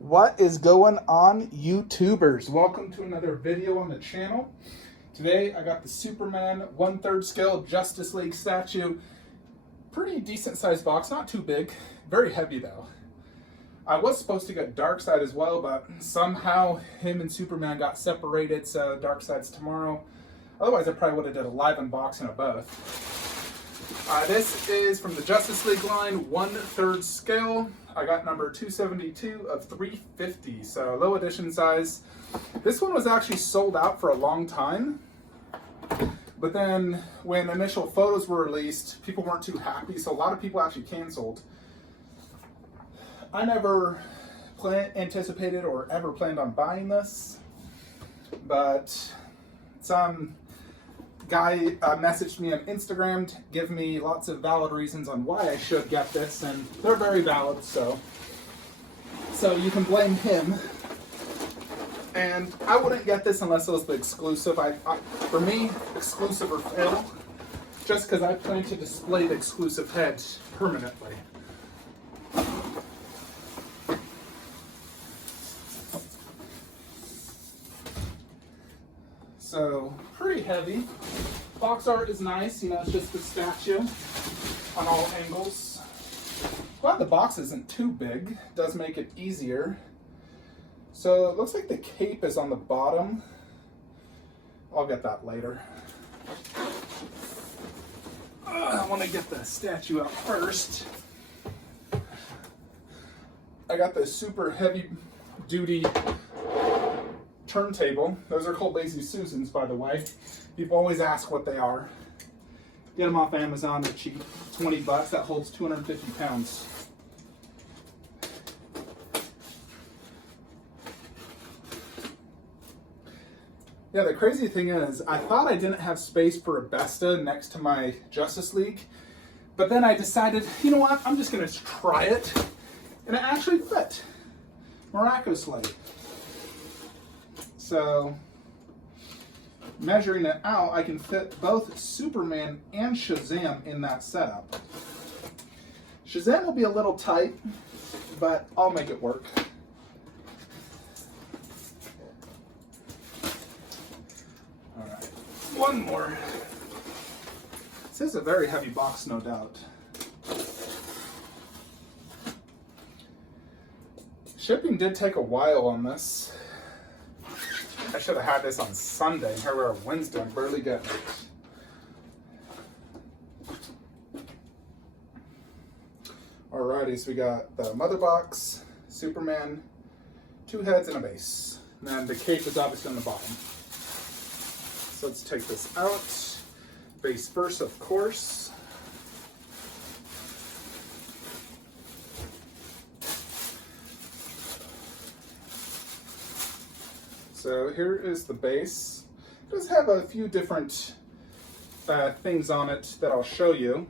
What is going on, YouTubers? Welcome to another video on the channel. Today I got the Superman 1/3 scale Justice League statue. Pretty decent sized box, not too big, very heavy though. I was supposed to get Darkseid as well, but somehow him and Superman got separated, so Darkseid's tomorrow. Otherwise I probably would have did a live unboxing of both. This is from the Justice League line, 1/3 scale. I got number 272 of 350, so low edition size. This one was actually sold out for a long time, but then when initial photos were released, people weren't too happy, so a lot of people actually canceled. I never anticipated or ever planned on buying this, but some guy messaged me on Instagram to give me lots of valid reasons on why I should get this, and they're very valid, so you can blame him. And I wouldn't get this unless it was the exclusive. For me, exclusive or fail, just because I plan to display the exclusive head permanently. So, pretty heavy. Box art is nice, you know, it's just the statue on all angles. Glad the box isn't too big, does make it easier. So it looks like the cape is on the bottom. I'll get that later. I want to get the statue out first. I got the super heavy duty turntable. Those are called Lazy Susans, by the way. People always ask what they are. Get them off Amazon, they're cheap. 20 bucks, that holds 250 pounds. Yeah, the crazy thing is, I thought I didn't have space for a Besta next to my Justice League, but then I decided, you know what, I'm just gonna try it, and it actually fit, miraculously. So, measuring it out, I can fit both Superman and Shazam in that setup. Shazam will be a little tight, but I'll make it work. All right, one more. This is a very heavy box, no doubt. Shipping did take a while on this. I should have had this on Sunday. Here we're Wednesday. I'm barely getting it. Alrighty, so we got the mother box, Superman, 2 heads and a base. And then the cape is obviously on the bottom. So let's take this out. Base first, of course. So here is the base. It does have a few different things on it that I'll show you.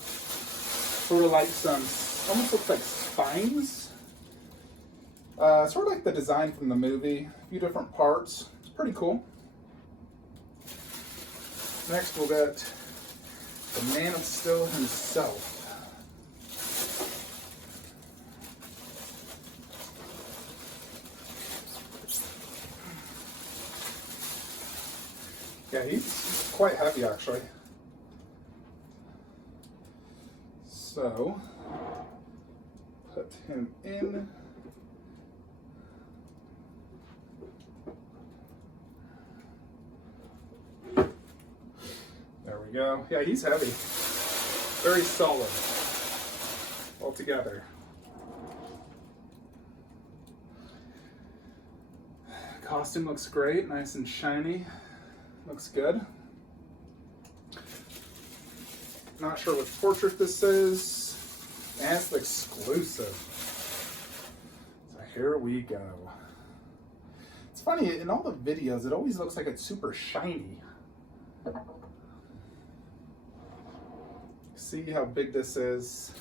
Sort of like some, almost looks like spines. Sort of like the design from the movie. A few different parts. It's pretty cool. Next we'll get the Man of Steel himself. Yeah, he's quite heavy actually. So, put him in. There we go. Yeah, he's heavy. Very solid altogether. Costume looks great, nice and shiny. Looks good. Not sure what portrait this is. And it's the exclusive. So here we go. It's funny, in all the videos, it always looks like it's super shiny. See how big this is.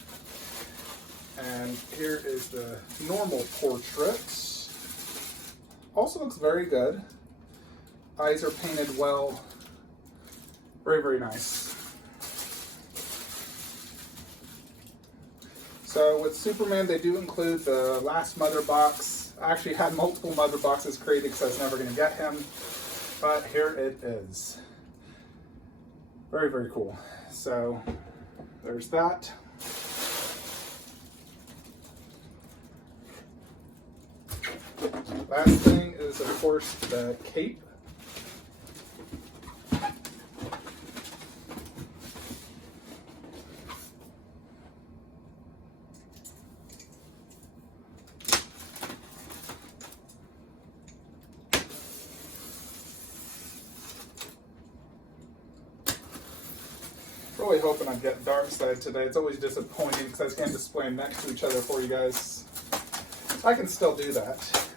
And here is the normal portrait. Also looks very good. Eyes are painted well. Very, very nice. So So with Superman, they do include the last mother box. I actually had multiple mother boxes created because I was never going to get him, but here it is. Very, very cool. So there's that. Last thing is, of course, the cape. Really hoping I get Darkseid today. It's always disappointing because I just can't display them next to each other for you guys. I can still do that.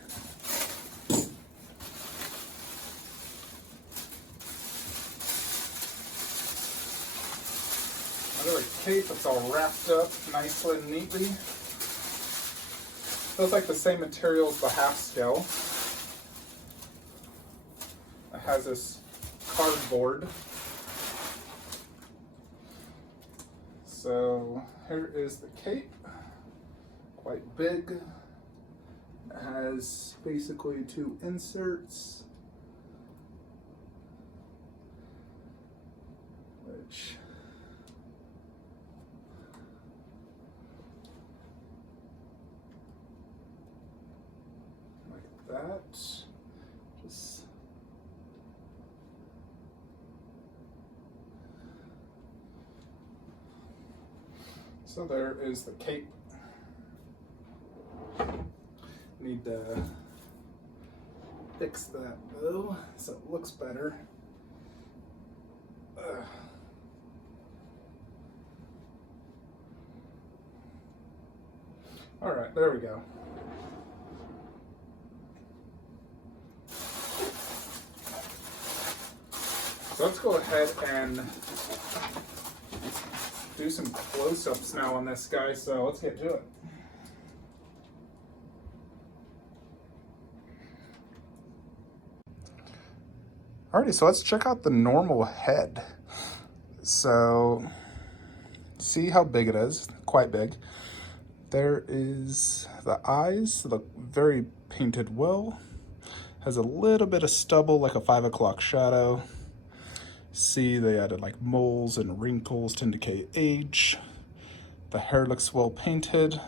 Another cape that's all wrapped up nicely and neatly. Feels like the same material as the half scale. It has this cardboard. So here is the cape, quite big. It has basically 2 inserts, which like that. Just so there is the cape. Need to fix that though, so it looks better. All right, there we go. So let's go ahead and do some close-ups now on this guy, so let's get to it. Alrighty, so let's check out the normal head. So, see how big it is, quite big. There is the eyes, look very painted well. Has a little bit of stubble, like a 5 o'clock shadow. See, they added like moles and wrinkles to indicate age. The hair looks well painted.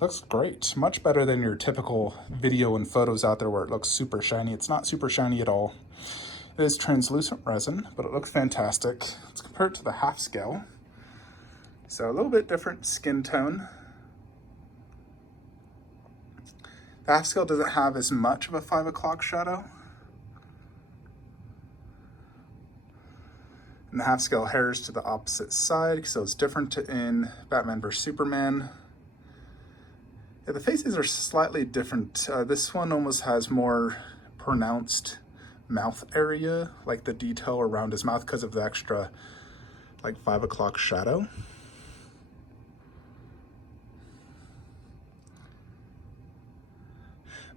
Looks great, much better than your typical video and photos out there where it looks super shiny. It's not super shiny at all. It is translucent resin, but it looks fantastic. Let's compare it to the half scale. So a little bit different skin tone. The half scale doesn't have as much of a 5 o'clock shadow. And the half scale hair is to the opposite side, so it's different in Batman vs Superman. Yeah, the faces are slightly different. This one almost has more pronounced mouth area, like the detail around his mouth because of the extra like 5 o'clock shadow.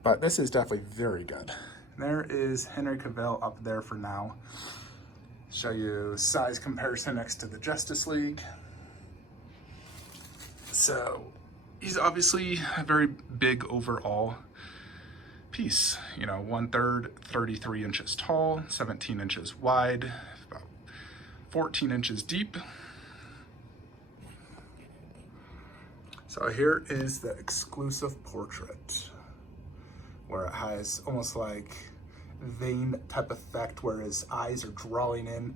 But this is definitely very good. There is Henry Cavill up there for now. Show you size comparison next to the Justice League. So he's obviously a very big overall piece. You know, 1/3, 33 inches tall, 17 inches wide, about 14 inches deep. So here is the exclusive portrait, where it has almost like vein type effect where his eyes are drawing in.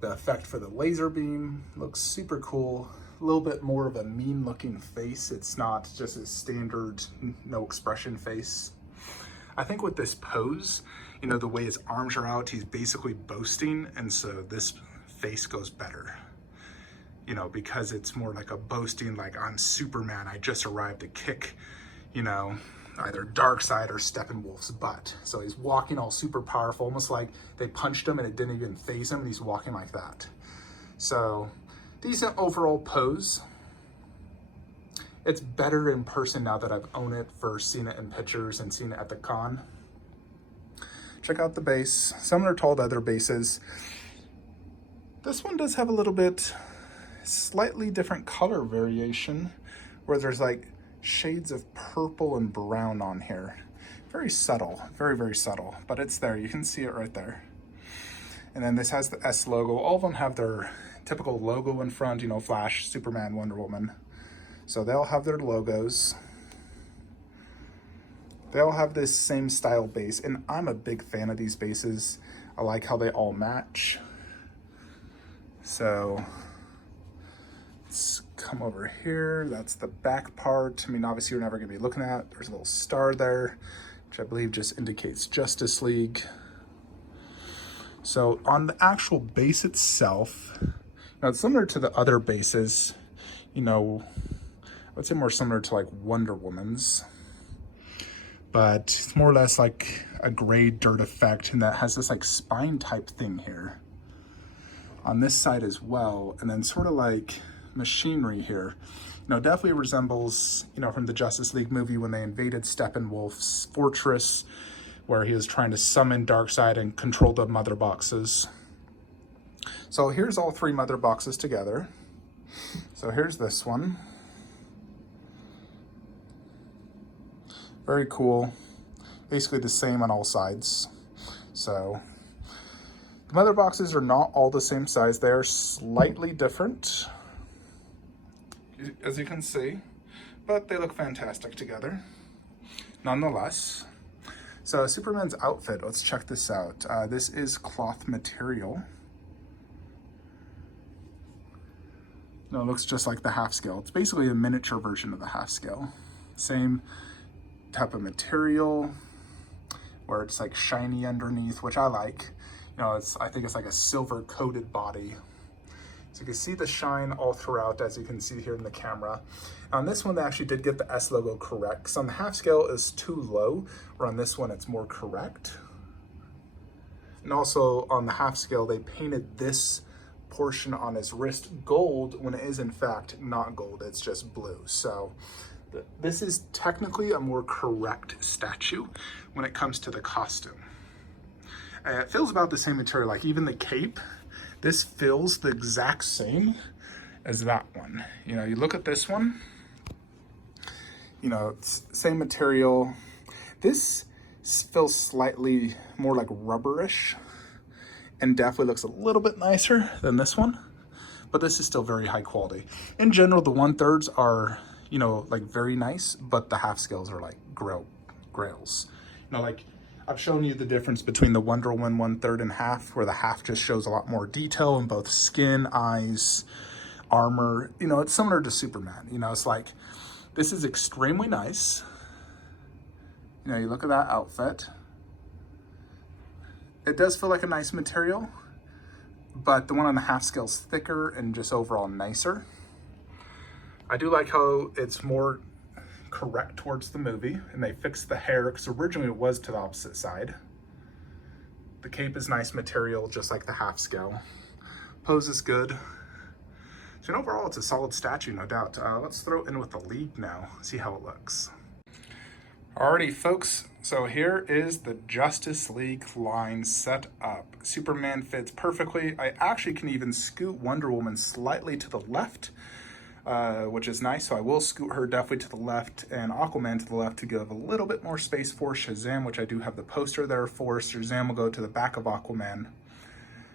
The effect for the laser beam looks super cool. A little bit more of a mean looking face. It's not just a standard no expression face. I think with this pose, you know, the way his arms are out, he's basically boasting, and so this face goes better. You know, because it's more like a boasting, like, I'm Superman, I just arrived to kick, you know, either Darkseid or Steppenwolf's butt. So he's walking all super powerful, almost like they punched him and it didn't even faze him, and he's walking like that. So decent overall pose. It's better in person now that I've owned it versus seen it in pictures and seen it at the con. Check out the base, similar to all the other bases. This one does have a little bit, slightly different color variation where there's like shades of purple and brown on here. Very subtle, very, very subtle, but it's there. You can see it right there. And then this has the S logo. All of them have their typical logo in front, you know, Flash, Superman, Wonder Woman. So they'll have their logos. They'll have this same style base, and I'm a big fan of these bases. I like how they all match. So let's come over here. That's the back part. I mean, obviously you're never gonna be looking at. There's a little star there, which I believe just indicates Justice League. So on the actual base itself, now it's similar to the other bases, you know, I would say more similar to like Wonder Woman's, but it's more or less like a gray dirt effect, and that has this like spine type thing here on this side as well, and then sort of like machinery here. You know, definitely resembles, you know, from the Justice League movie when they invaded Steppenwolf's fortress, where he was trying to summon Darkseid and control the mother boxes. So here's all three mother boxes together. So here's this one. Very cool. Basically the same on all sides. So the mother boxes are not all the same size. They are slightly different, as you can see, but they look fantastic together nonetheless. So Superman's outfit, let's check this out. This is cloth material. No, it looks just like the half scale. It's basically a miniature version of the half scale. Same type of material, where it's like shiny underneath, which I like. You know, I think it's like a silver coated body. So you can see the shine all throughout, as you can see here in the camera. On this one, they actually did get the S logo correct. So on the half scale is too low, where on this one it's more correct. And also on the half scale, they painted this portion on his wrist gold when it is in fact not gold, it's just blue. So this is technically a more correct statue when it comes to the costume. It feels about the same material, like even the cape, this feels the exact same as that one. You know, you look at this one, you know, it's same material. This feels slightly more like rubberish and definitely looks a little bit nicer than this one, but this is still very high quality. In general, the 1/3s are, you know, like very nice, but the half scales are like grails. You know, like I've shown you the difference between the Wonder Woman 1/3 and half, where the half just shows a lot more detail in both skin, eyes, armor. You know, it's similar to Superman. You know, it's like, this is extremely nice. You know, you look at that outfit. It does feel like a nice material, but the one on the half scale is thicker and just overall nicer. I do like how it's more correct towards the movie, and they fixed the hair, because originally it was to the opposite side. The cape is nice material, just like the half scale. Pose is good. So overall, it's a solid statue, no doubt. Let's throw it in with the League now, see how it looks. Alrighty, folks, so here is the Justice League line set up. Superman fits perfectly. I actually can even scoot Wonder Woman slightly to the left, which is nice. So I will scoot her definitely to the left, and Aquaman to the left to give a little bit more space for Shazam, which I do have the poster there for. Shazam will go to the back of Aquaman.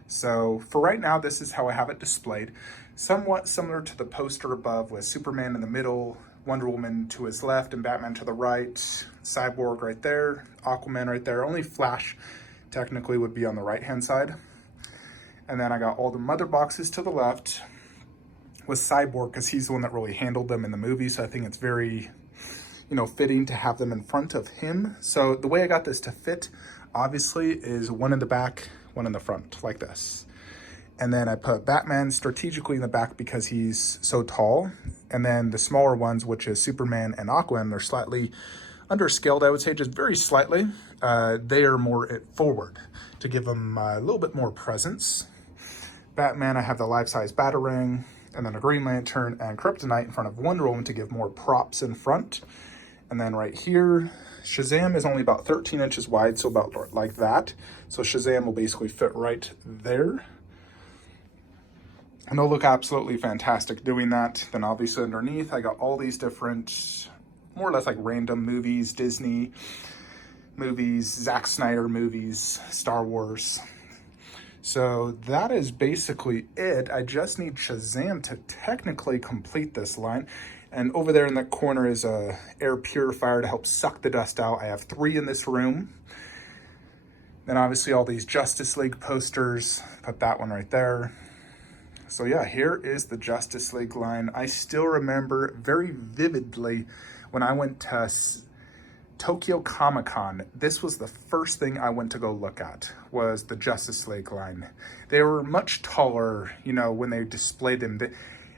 So for right now, this is how I have it displayed. Somewhat similar to the poster above, with Superman in the middle, Wonder Woman to his left, and Batman to the right, Cyborg right there, Aquaman right there. Only Flash technically would be on the right-hand side. And then I got all the mother boxes to the left, with Cyborg, because he's the one that really handled them in the movie. So I think it's very, you know, fitting to have them in front of him. So the way I got this to fit, obviously, is one in the back, one in the front, like this. And then I put Batman strategically in the back because he's so tall. And then the smaller ones, which is Superman and Aquaman, they're slightly underscaled, I would say, just very slightly. They are more forward to give them a little bit more presence. Batman, I have the life-size Batarang, and then a Green Lantern and Kryptonite in front of Wonder Woman to give more props in front. And then right here, Shazam is only about 13 inches wide, so about like that. So Shazam will basically fit right there. And they'll look absolutely fantastic doing that. Then obviously underneath, I got all these different, more or less like random movies, Disney movies, Zack Snyder movies, Star Wars. So that is basically it. I just need Shazam to technically complete this line. And over there in that corner is a air purifier to help suck the dust out. I have 3 in this room. Then obviously all these Justice League posters, put that one right there. So yeah, here is the Justice League line. I still remember very vividly when I went to Tokyo Comic-Con, this was the first thing I went to go look at, was the Justice League line. They were much taller, you know, when they displayed them.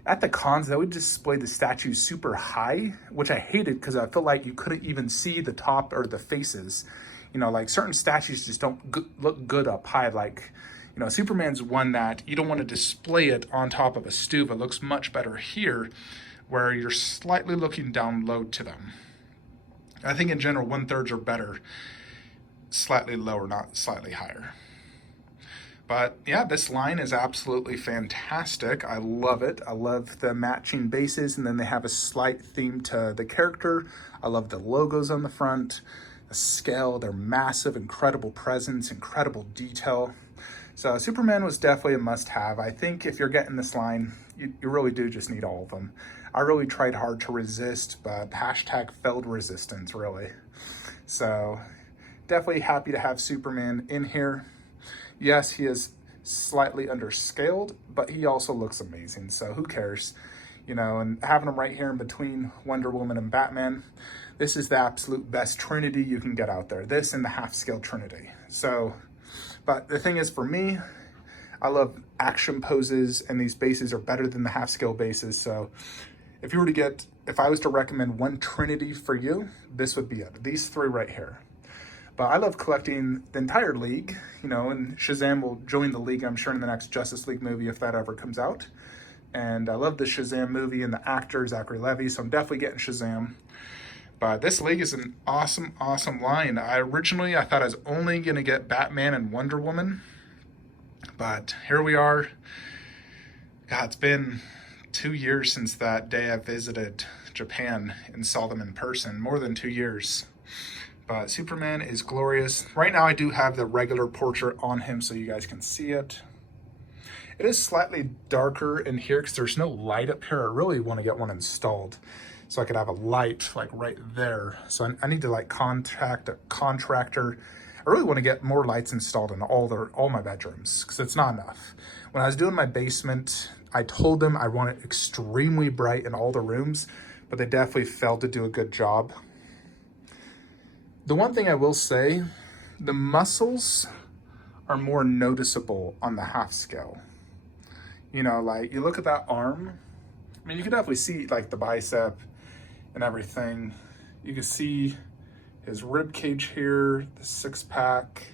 At the cons, they would display the statues super high, which I hated because I felt like you couldn't even see the top or the faces. You know, like certain statues just don't look good up high. Like, you know, Superman's one that you don't want to display it on top of a stoop. It looks much better here where you're slightly looking down low to them. I think in general, 1/3 are better, slightly lower, not slightly higher. But yeah, this line is absolutely fantastic. I love it. I love the matching bases, and then they have a slight theme to the character. I love the logos on the front, the scale, their massive, incredible presence, incredible detail. So Superman was definitely a must-have. I think if you're getting this line, you really do just need all of them. I really tried hard to resist, but hashtag failed resistance, really. So definitely happy to have Superman in here. Yes, he is slightly underscaled, but he also looks amazing, so who cares? You know, and having him right here in between Wonder Woman and Batman, this is the absolute best Trinity you can get out there. This and the half-scale Trinity. So, but the thing is, for me, I love action poses, and these bases are better than the half-scale bases. So if you were to get, if I was to recommend one Trinity for you, this would be it. These 3 right here. But I love collecting the entire League, you know, and Shazam will join the League, I'm sure, in the next Justice League movie if that ever comes out. And I love the Shazam movie and the actor, Zachary Levi, so I'm definitely getting Shazam. But this League is an awesome, awesome line. I thought I was only going to get Batman and Wonder Woman. But here we are. God, it's been 2 years since that day I visited Japan and saw them in person. More than 2 years. But Superman is glorious. Right now I do have the regular portrait on him so you guys can see it. It is slightly darker in here because there's no light up here. I really want to get one installed so I could have a light like right there. So I need to like contact a contractor. I really want to get more lights installed in all my bedrooms because it's not enough. When I was doing my basement, I told them I want it extremely bright in all the rooms, but they definitely failed to do a good job. The one thing I will say, the muscles are more noticeable on the half scale. You know, like you look at that arm, I mean, you can definitely see like the bicep and everything. You can see his rib cage here, the 6-pack.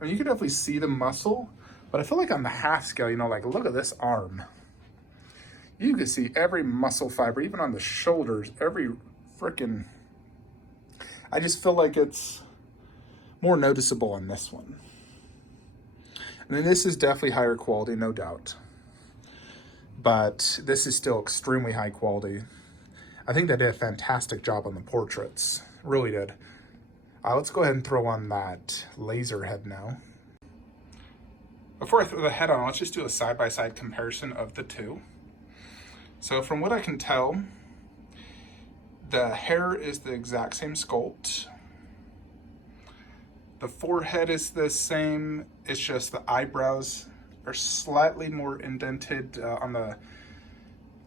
I mean, you can definitely see the muscle, but I feel like on the half scale, you know, like look at this arm. You can see every muscle fiber, even on the shoulders, every freaking, I just feel like it's more noticeable on this one. And then this is definitely higher quality, no doubt. But this is still extremely high quality. I think they did a fantastic job on the portraits. Really did. Let's go ahead and throw on that laser head now. Before I throw the head on, let's just do a side-by-side comparison of the 2. So from what I can tell, the hair is the exact same sculpt. The forehead is the same. It's just the eyebrows are slightly more indented on the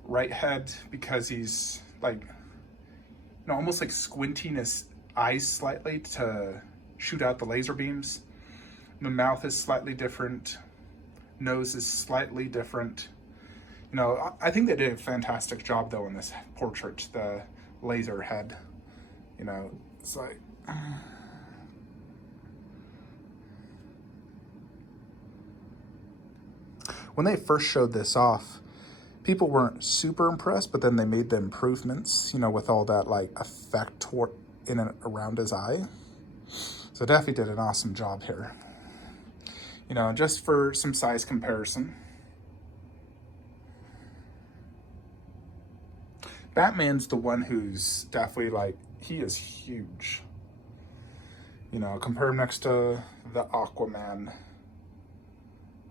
right head because he's like, you know, almost like squinting his eyes slightly to shoot out the laser beams. The mouth is slightly different. Nose is slightly different. You know, I think they did a fantastic job though in this portrait, the laser head. You know, it's like, when they first showed this off, people weren't super impressed, but then they made the improvements, you know, with all that like effect in and around his eye. So definitely did an awesome job here. You know, just for some size comparison. Batman's the one who's definitely like, he is huge. You know, compare him next to the Aquaman,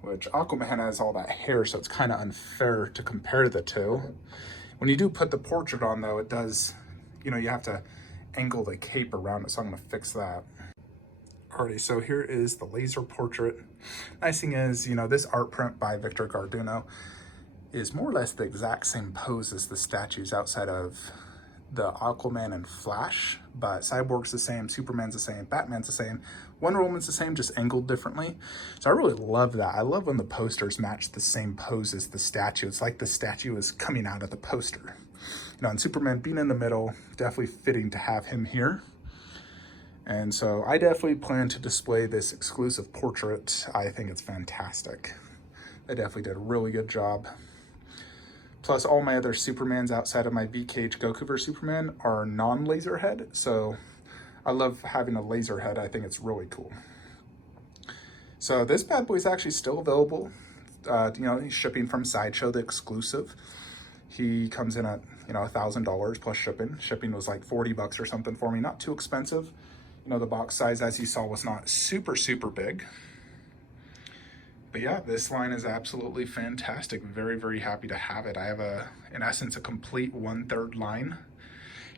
which Aquaman has all that hair, so it's kind of unfair to compare the two. When you do put the portrait on though, it does, you know, you have to angle the cape around it, so I'm gonna fix that. Alrighty, so here is the laser portrait. Nice thing is, you know, this art print by Victor Garduno is more or less the exact same pose as the statues outside of the Aquaman and Flash, but Cyborg's the same, Superman's the same, Batman's the same, Wonder Woman's the same, just angled differently. So I really love that. I love when the posters match the same pose as the statue. It's like the statue is coming out of the poster. You know, and Superman being in the middle, definitely fitting to have him here. And so I definitely plan to display this exclusive portrait. I think it's fantastic. They definitely did a really good job. Plus all my other Supermans outside of my VKH Gokuverse Superman are non-laser head. So I love having a laser head. I think it's really cool. So this bad boy is actually still available. You know, he's shipping from Sideshow, the exclusive. He comes in at, you know, $1,000 plus shipping. Shipping was like 40 bucks or something for me. Not too expensive. You know, the box size, as you saw, was not super, super big. But yeah, this line is absolutely fantastic. Very, very happy to have it. I have in essence, a complete 1/3 line.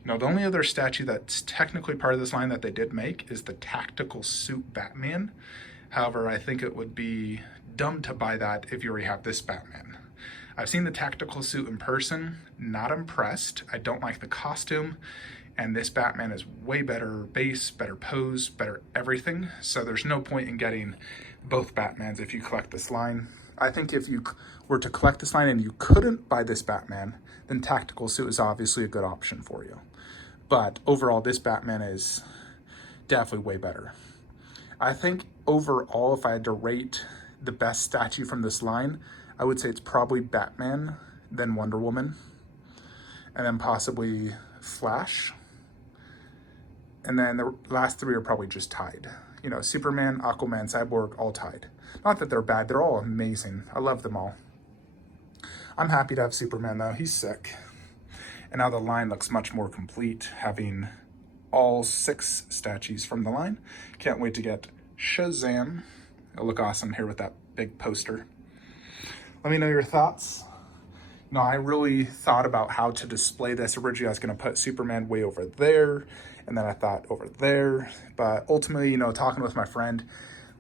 You know, the only other statue that's technically part of this line that they did make is the tactical suit Batman. However, I think it would be dumb to buy that if you already have this Batman. I've seen the tactical suit in person, not impressed. I don't like the costume. And this Batman is way better base, better pose, better everything. So there's no point in getting both Batmans if you collect this line. I think if you were to collect this line and you couldn't buy this Batman, then Tactical Suit is obviously a good option for you. But overall, this Batman is definitely way better. I think overall, if I had to rate the best statue from this line, I would say it's probably Batman, then Wonder Woman, and then possibly Flash. And then the last three are probably just tied. You know, Superman, Aquaman, Cyborg, all tied. Not that they're bad, they're all amazing. I love them all. I'm happy to have Superman though, he's sick. And now the line looks much more complete, having all 6 statues from the line. Can't wait to get Shazam. It'll look awesome here with that big poster. Let me know your thoughts. No, I really thought about how to display this. Originally, I was going to put Superman way over there, and then I thought over there. But ultimately, you know, talking with my friend,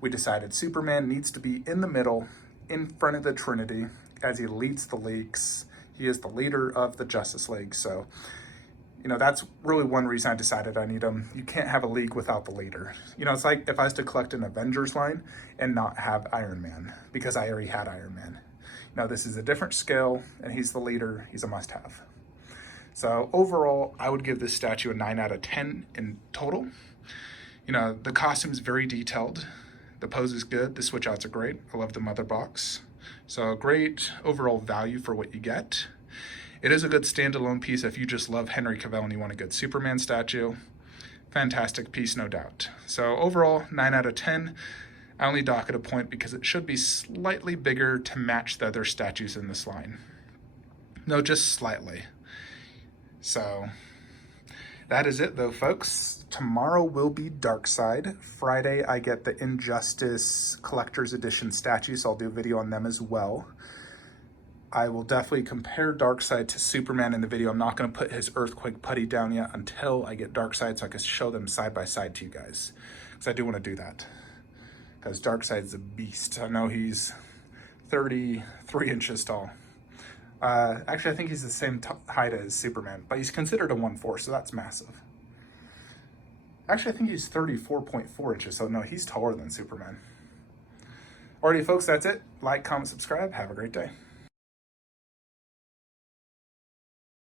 we decided Superman needs to be in the middle, in front of the Trinity, as he leads the leagues. He is the leader of the Justice League. So, you know, that's really one reason I decided I need him. You can't have a league without the leader. You know, it's like if I was to collect an Avengers line and not have Iron Man, because I already had Iron Man. Now this is a different scale and he's the leader, he's a must-have. So overall, I would give this statue a 9 out of 10 in total. You know, the costume is very detailed. The pose is good, the switch outs are great. I love the mother box. So great overall value for what you get. It is a good standalone piece if you just love Henry Cavill and you want a good Superman statue. Fantastic piece, no doubt. So overall, 9 out of 10. I only dock it a point because it should be slightly bigger to match the other statues in this line. No, just slightly. So that is it though, folks. Tomorrow will be Darkseid. Friday, I get the Injustice Collector's Edition statues, so I'll do a video on them as well. I will definitely compare Darkseid to Superman in the video. I'm not going to put his Earthquake putty down yet until I get Darkseid so I can show them side by side to you guys. Because I do want to do that. Because Darkseid's a beast. I know he's 33 inches tall. Actually, I think he's the same height as Superman, but he's considered a 1/4, so that's massive. Actually, I think he's 34.4 inches, so no, he's taller than Superman. Alrighty, folks, that's it. Like, comment, subscribe. Have a great day.